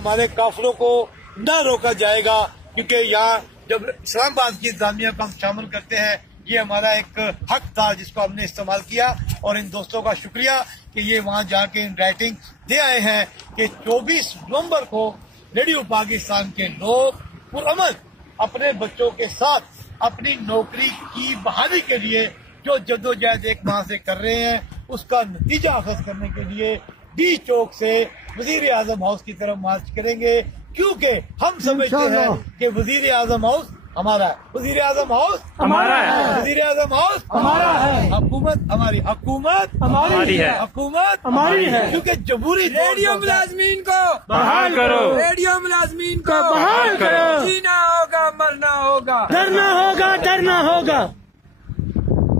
हमारे काफिलों को न रोका जाएगा, क्योंकि यहाँ जब इस्लामाबाद की इंतजामिया को हम शामिल करते हैं, ये हमारा एक हक था जिसको हमने इस्तेमाल किया। और इन दोस्तों का शुक्रिया कि ये वहाँ जाके इन राइटिंग दे आए हैं कि 24 नवंबर को रेडियो पाकिस्तान के लोग पुरअमन अपने बच्चों के साथ अपनी नौकरी की बहाली के लिए जो जद्दोजहद एक माह से कर रहे हैं, उसका नतीजा अखज़ करने के लिए डी चौक से वजीर आजम हाउस की तरफ मार्च करेंगे, क्योंकि हम समझते हैं कि वजीर आजम हाउस हमारा है, वजीर आजम हाउस हमारा है, वजीर आजम हाउस हमारा है, हुकूमत हमारी, हुकूमत हमारी है, हुकूमत हमारी है, क्योंकि जमहूरी रेडियो मुलाजमीन को बहाल करो, रेडियो मुलाजमीन को बहाल करो, जीना होगा मरना होगा, डरना होगा डरना होगा।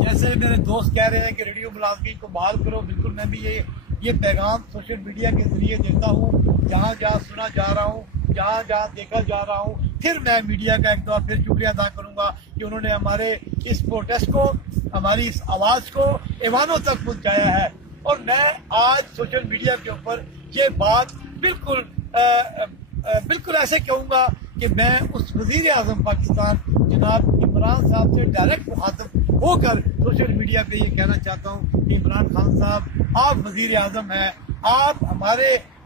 जैसे मेरे दोस्त कह रहे हैं कि रेडियो मुलाजमीन को बहाल करो, बिल्कुल मैं भी ये पैगाम सोशल मीडिया के जरिए देता हूँ, जहाँ जहाँ सुना जा रहा हूँ, जहाँ जहाँ देखा जा रहा हूँ। फिर मैं मीडिया का एक बार फिर शुक्रिया अदा करूंगा कि उन्होंने हमारे इस प्रोटेस्ट को, हमारी इस आवाज को ऐवानों तक पहुंचाया है। और मैं आज सोशल मीडिया के ऊपर ये बात बिल्कुल ऐसे कहूंगा कि मैं उस वजीर आजम पाकिस्तान जनाब इमरान साहब से डायरेक्ट मुखातब होकर सोशल मीडिया पे ये कहना चाहता हूँ कि इमरान खान साहब, आप वजीर आजम हैं, आप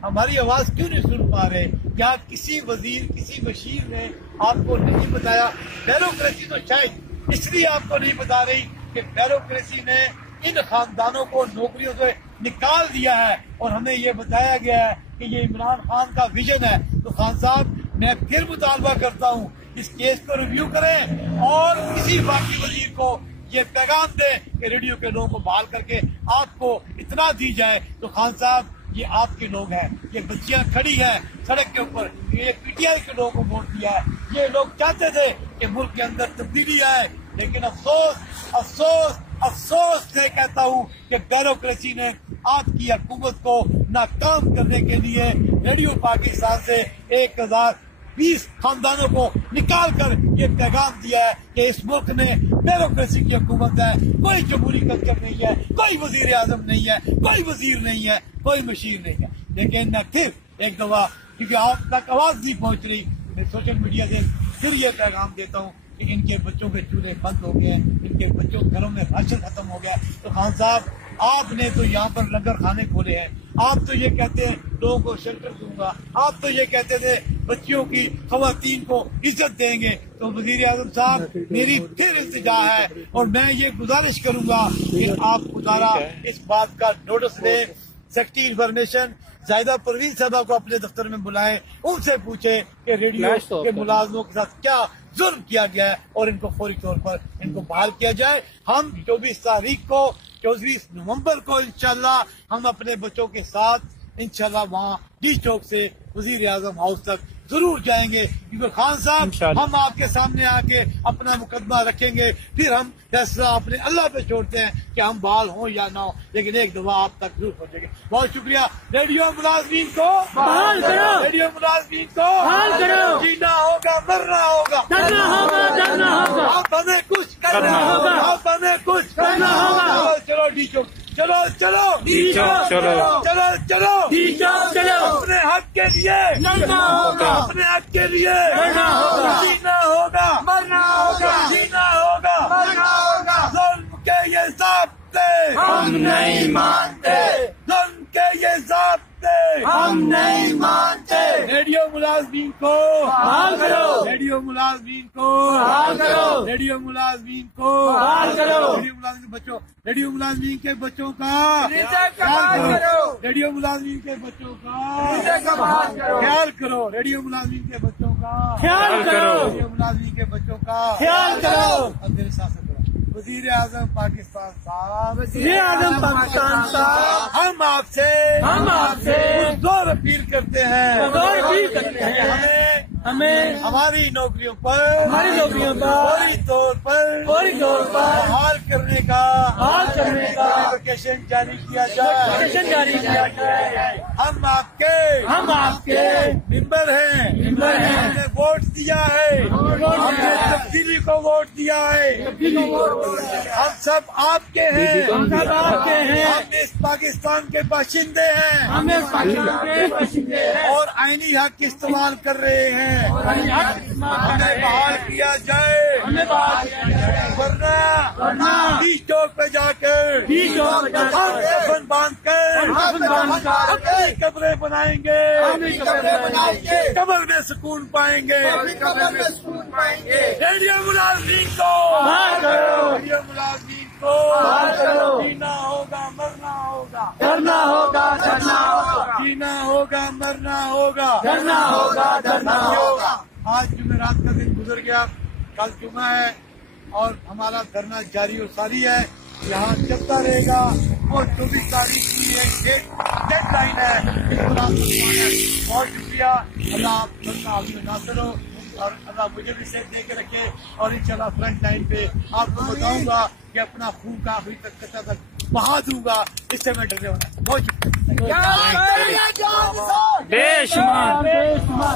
हमारी आवाज क्यों नहीं सुन पा रहे? क्या किसी वजीर, किसी मशीर ने आपको नहीं बताया? ब्यूरोक्रेसी तो शायद इसलिए आपको नहीं बता रही कि ब्यूरोक्रेसी ने इन खानदानों को नौकरियों से निकाल दिया है और हमें ये बताया गया है कि ये इमरान खान का विजन है। तो खान साहब, मैं फिर मुतालबा करता हूँ इस केस को रिव्यू करें और किसी बाकी वजीर को ये पैगाम दें कि रेडियो के लोगों को बहाल करके आपको इतना दी जाए। तो खान साहब, ये आपके लोग हैं, ये बच्चियां खड़ी हैं सड़क के ऊपर, ये पीटीआई के लोगों को वोट दिया है, ये लोग चाहते थे कि मुल्क के अंदर तब्दीली आए, लेकिन अफसोस अफसोस अफसोस से कहता हूँ कि ब्यूरोक्रेसी ने आपकी हुकूमत को नाकाम करने के लिए रेडियो पाकिस्तान से 1020 खानदानों को निकाल कर ये पैगाम दिया है कि इस मुल्क में ब्यूरोक्रेसी की हुकूमत है, कोई जमहूरी कल्चर नहीं है, कोई वजीर आजम नहीं है, कोई वजीर नहीं है, कोई मशीर नहीं है। लेकिन मैं फिर एक दफा, क्योंकि आप तक आवाज नहीं पहुंच रही, मैं सोशल मीडिया से फिर ये पैगाम देता हूँ कि इनके बच्चों के चूल्हे बंद हो गए, इनके बच्चों के घरों में राशन खत्म हो गया। तो खान साहब, आपने तो यहाँ पर लंगर खाने खोले हैं, आप तो ये कहते हैं लोगों को शेल्टर दूंगा, आप तो ये कहते थे बच्चियों की, खवातीन को इज्जत देंगे। तो वजीर आजम साहब, मेरी फिर इल्तिजा है और मैं ये गुजारिश करूंगा कि आप खुदारा इस बात का नोटिस लें। सेक्रेटरी इंफॉर्मेशन जायदा परवीन साहबा को अपने दफ्तर में बुलाएं, उनसे पूछे कि रेडियो के मुलाजमों के साथ क्या जुर्म किया गया है और इनको फौरी तौर पर इनको बहाल किया जाए। हम 24 नवंबर को इंशाल्लाह हम अपने बच्चों के साथ इंशाल्लाह वहाँ डी चौक से वजीर आजम हाउस तक जरूर जाएंगे, क्योंकि खान साहब, हम आपके सामने आके अपना मुकदमा रखेंगे, फिर हम फैसला अपने अल्लाह पे छोड़ते हैं कि हम बहाल हों या ना हो, लेकिन एक दफा आप तक जरूर पहुंचेंगे। बहुत शुक्रिया। रेडियो मुलाजमीन को बहाल करो, रेडियो मुलाजमीन को बहाल करो, जीना होगा मरना होगा, डरना होगा डरना होगा, आप हमें कुछ करना होगा, आप हमें कुछ करना होगा। चलो डी चौक, चलो चलो डी चौक चलो, चलो चलो डी चौक चलो, अपने हक के लिए लड़ना होगा, अपने हक के लिए लड़ना होगा, जीना होगा मरना होगा, जीना होगा, मरना होगा। जुल्म के ये ज़ाब्ते हम नहीं मानते, जुल्म के ये ज़ाब्ते हम नहीं मानते। रेडियो मुलाजमीन को बहाल करो, रेडियो मुलाजमीन को बहाल करो, रेडियो मुलाजमीन को बहाल करो, रेडियो मुलाजमीन बच्चों, रेडियो मुलाजमीन के बच्चों का रिजल्ट का बहाल करो, रेडियो मुलाजमीन के बच्चों का रिजल्ट का बहाल करो, ख्याल करो, रेडियो मुलाजमीन के बच्चों का ख्याल करो, रेडियो मुलाजमीन के बच्चों का ख्याल करो। अब मेरे साथ वजीर आजम पाकिस्तान साहब, वजीर आजम पाकिस्तान साहब, हम आपसे जोर अपील करते हैं, जोर अपील करते हैं, हमें हमारी नौकरियों पर फौरी तौर पर बहाल करने का नोटिफिकेशन जारी किया जाए। हम आपके मेंबर हैं, हमने वोट दिया है, हमने तब्दीली मोदी को वोट दिया है। हम सब आपके हैं, हम इस पाकिस्तान के बाशिंदे हैं, और आईनी हक इस्तेमाल कर रहे हैं। हमें बहाल किया जाए, वरना बीच चौक पे जाकर कफन बांध कर अपनी कब्रें बनाएंगे, कब्र में सुकून पाएंगे। रेडियो मुलाजिम को, रेडियो मुलाजिम को जीना होगा, मरना होगा, करना होगा, करना होगा, जीना होगा, मरना होगा, करना होगा, करना होगा। आज जुमेरात का दिन गुजर गया, कल जुमा है और हमारा धरना जारी और सारी है, यहाँ चलता रहेगा। और 24 तारीख की एक डेड लाइन है। बहुत शुक्रिया। अल्लाह आप सबका हावी नासिर हो और अल्लाह मुझे भी सेफ दे के रखे, और इंशाल्लाह फ्रंट लाइन पे आपको बताऊंगा कि अपना खून का आखिरी तक कच्चा तक बहा दूंगा। इससे मैं डरने वाला। बहुत शुक्रिया। बेशुमार। बेशुमार।